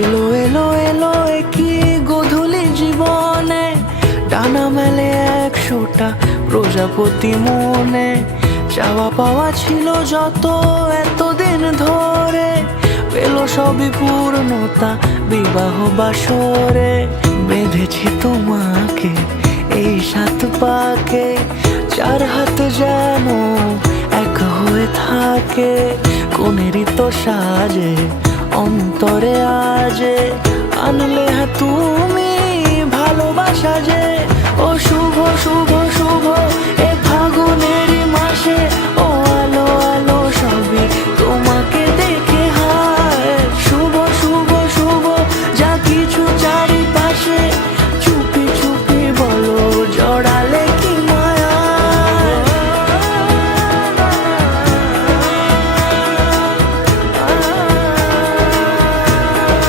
এলো এলো এলো কি গধূলি জীবনে, ডানা মেলে 100টা প্রজাপতি মনে। চাওয়া পাওয়া ছিল যত এতদিন ধরে, পেলো সবই পূর্ণতা বিবাহ বাসরে। বেঁধেছি তোমাকে এই 7 পাকে, 4 হাত যেন এক হয়ে থাকে। কোনেরই তো সাজে অন্তরে আজে, আনলে তুমি ভালোবাসা যে। ও শুভ শুভ শুভ